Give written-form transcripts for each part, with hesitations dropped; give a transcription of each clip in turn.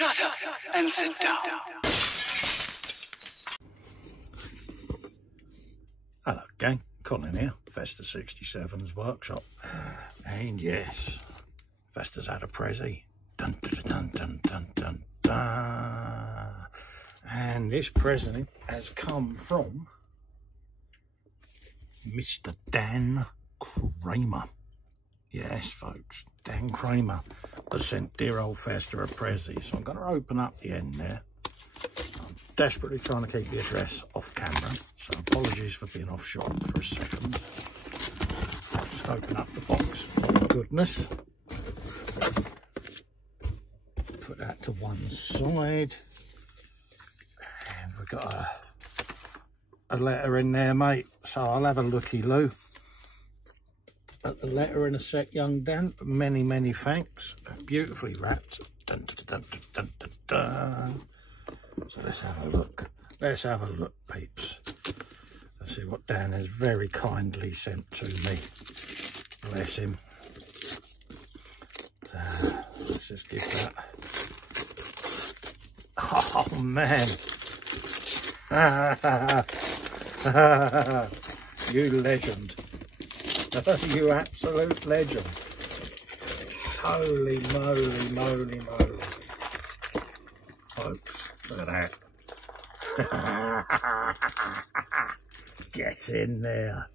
Shut up and sit down. Hello gang, Colin here, Festa 67's workshop. And yes, Festa's had a prezzie. Dun dun dun dun dun dun dun. And this present has come from Mr. Dan Kramer. Yes folks, Dan Kramer has sent dear old Festa a prezzie. So I'm going to open up the end there. I'm desperately trying to keep the address off camera, so apologies for being off shot for a second. I'll just open up the box. Oh goodness. Put that to one side. And we've got a letter in there, mate. So I'll have a looky-loo at the letter in a sec, young Dan. Many, many thanks. Beautifully wrapped. Dun, dun, dun, dun, dun, dun. So let's have a look. Let's have a look, peeps. Let's see what Dan has very kindly sent to me. Bless him. So let's just give that. Oh man. You legend. You absolute legend. Holy moly, moly, moly. Folks, look at that. Get in there.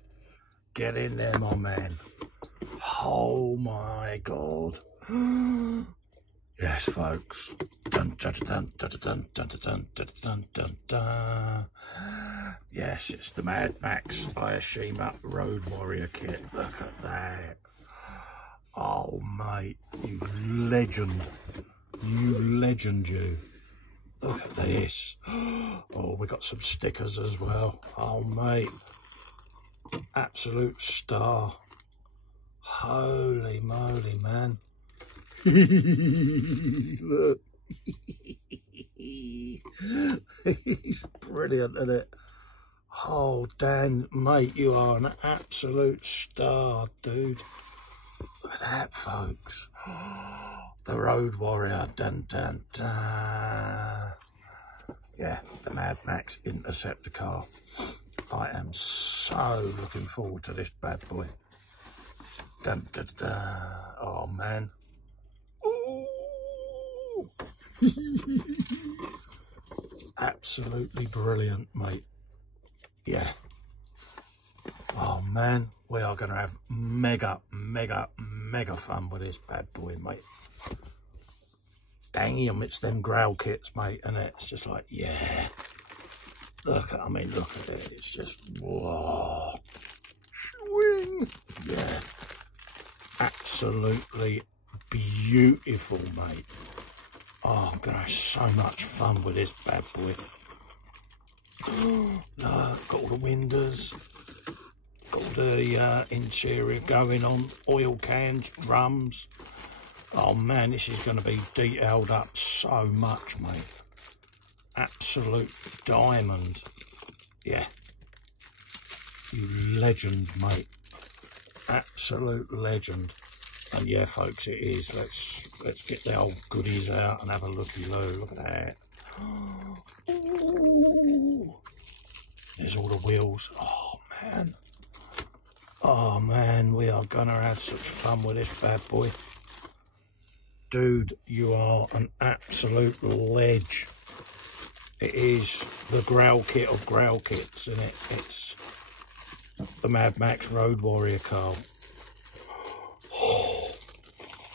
Get in there, my man. Oh my God. Yes, folks. Dun, dun, dun, dun, dun, dun, dun, dun, dun, dun, dun. Yes, it's the Mad Max Ayashima Road Warrior kit. Look at that. Oh, mate, you legend. You legend, you. Look at this. Oh, we got some stickers as well. Oh, mate. Absolute star. Holy moly, man. Look. He's brilliant, isn't it? Oh, Dan, mate, you are an absolute star, dude. Look at that, folks. The Road Warrior. Dun, dun, dun. Yeah, the Mad Max Interceptor car. I am so looking forward to this bad boy. Dun, dun, dun. Oh, man. Absolutely brilliant, mate. Yeah. Oh man, we are going to have mega fun with this bad boy, mate. Damn, it's them growl kits, mate, and it's just like, yeah. Look at, I mean, look at it. It's just, whoa. Swing. Yeah. Absolutely beautiful, mate. Oh, I'm going to have so much fun with this bad boy. Got all the windows, got all the interior going on, oil cans, drums. Oh man, this is going to be detailed up so much, mate. Absolute diamond. Yeah. You legend, mate. Absolute legend. And yeah, folks, it is. Let's get the old goodies out and have a looky-loo. Look at that. Ooh. There's all the wheels. Oh man. Oh man, we are gonna have such fun with this bad boy. Dude, you are an absolute ledge. It is the growl kit of growl kits, isn't it? It's the Mad Max Road Warrior car.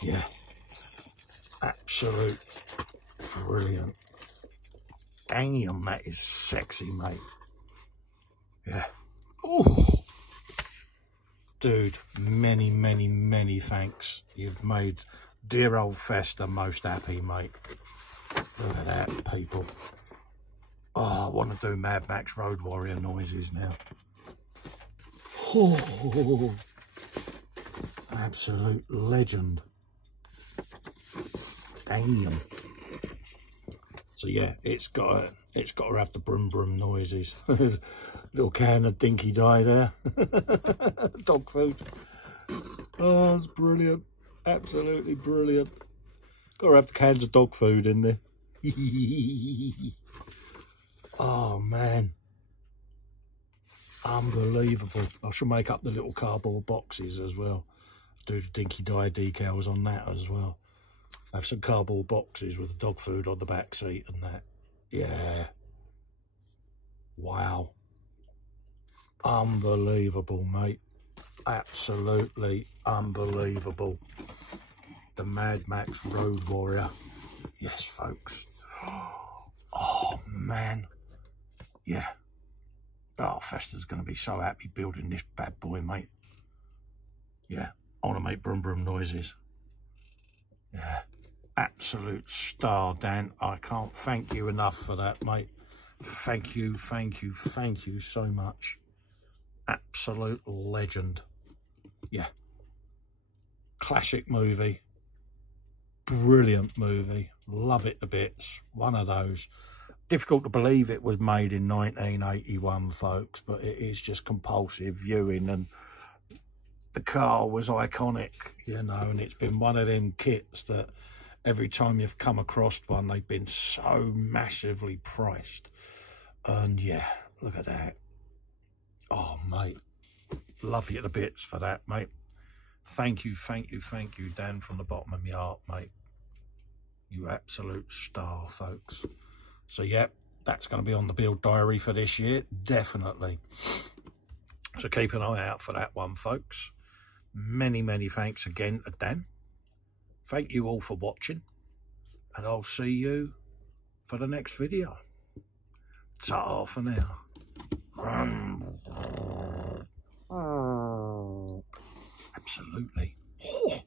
Yeah, absolute brilliant. Damn, that is sexy, mate. Yeah. Ooh. Dude, many thanks. You've made dear old Festa most happy, mate. Look at that, people. Oh, I want to do Mad Max Road Warrior noises now. Oh, absolute legend. Damn. So yeah, it's got to have the brum brum noises. There's a little can of dinky dye there. Dog food. Oh, it's brilliant. Absolutely brilliant. Got to have the cans of dog food in there. Oh man, unbelievable. I shall make up the little cardboard boxes as well. Do the dinky dye decals on that as well. Have some cardboard boxes with the dog food on the back seat and that. Yeah. Wow. Unbelievable, mate. Absolutely unbelievable. The Mad Max Road Warrior. Yes, folks. Oh, man. Yeah. Oh, Festa's going to be so happy building this bad boy, mate. Yeah. I want to make brum brum noises. Yeah. Absolute star, Dan. I can't thank you enough for that, mate. Thank you, thank you, thank you so much. Absolute legend. Yeah. Classic movie. Brilliant movie. Love it to bits. One of those. Difficult to believe it was made in 1981, folks, but it is just compulsive viewing, and the car was iconic, you know, and it's been one of them kits that every time you've come across one, they've been so massively priced. And yeah, look at that. Oh, mate. Love you to bits for that, mate. Thank you, thank you, thank you, Dan, from the bottom of my heart, mate. You absolute star, folks. So, yeah, that's going to be on the build diary for this year, definitely. So keep an eye out for that one, folks. Many, many thanks again to Dan. Thank you all for watching, and I'll see you for the next video. Ta-ta for now. Absolutely. Oh.